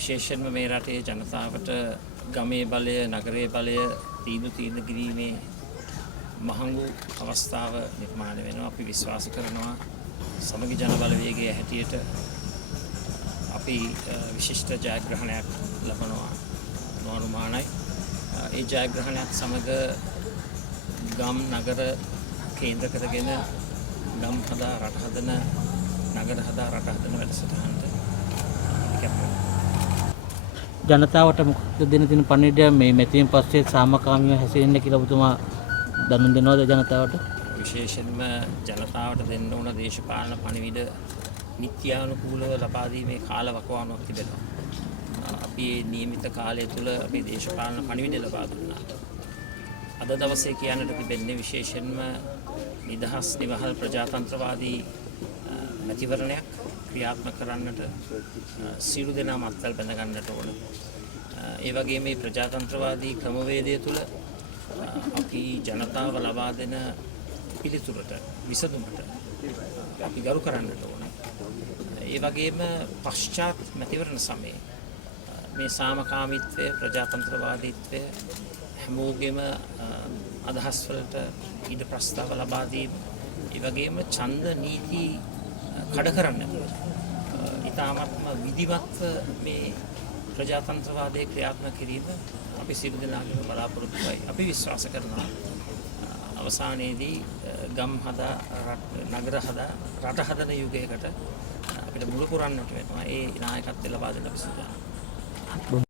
විශේෂයෙන්ම මේ රටේ ජනතාවට ගමේ බලය නගරයේ බලය තීන්දුව කිරීමේ මහඟු අවස්ථාව නිර්මාණය වෙනවා. අපි විශ්වාස කරනවා සමගි ජන බලවේගයේ හැටියට අපි විශිෂ්ට ජයග්‍රහණයක් ලබනවා නොඅනුමානයි. ඒ ජයග්‍රහණයත් සමග ගම් නගර කේන්ද්‍ර කරගෙන ගම් හදා රට හදන නගර හදා රට හදන වැඩසටහනට ජනතාවට මොකද දෙන තියෙන පණිවිඩය මේ මෙතින් පස්සේ සාමකාමීව හැසිරෙන්න කියලා ඔබතුමා දැනුම් දෙනවද ජනතාවට? විශේෂයෙන්ම ජනතාවට දෙන්න ඕන දේශපාලන පණිවිඩ නිත්‍යානුකූලව ලබා දීමේ කාලවකවානුවක් තිබෙනවා. අපි නියමිත කාලය තුළ අපේ දේශපාලන පණිවිඩ ලබා දුන්නා. අද දවසේ කියන්නට තිබෙන්නේ විශේෂයෙන්ම නිදහස් නිවහල් ප්‍රජාතන්ත්‍රවාදී මැතිවරණයක් ක්‍රියාත්මක කරන්නට සියලු දෙනා මත්තල් බැඳ ගන්නට ඕන. ඒ වගේම මේ ප්‍රජාතන්ත්‍රවාදී ක්‍රමවේදය තුළ අපි ජනතාව ලබා දෙන පිළිතුරට විසඳුමට අපි ගරු කරන්නට ඕන. ඒ වගේම පශ්චාත් මැතිවරණ සමයේ මේ සාමකාමීත්වය ප්‍රජාතන්ත්‍රවාදීත්වය හැමෝගෙම අදහස් වලට ඉඩ ප්‍රස්තාව ලබා දීම ඒ වගේම ඡන්ද නීති කඩ කරන්නට ඉතාමත්ම විධිමත්ව මේ ප්‍රජාතන්ත්‍රවාදයේ ක්‍රියාත්මක කිරීම අපි සියලු දෙනාගේම බලාපොරොත්තුවයි. අපි විශ්වාස කරනවා අවසානයේදී ගම් හදා නගර හදා රට හදන යුගයකට අපිට මුල පුරන්නට වෙනවා. ඒ නායකත්වය ලබා දෙන්න අපි සූදානම්.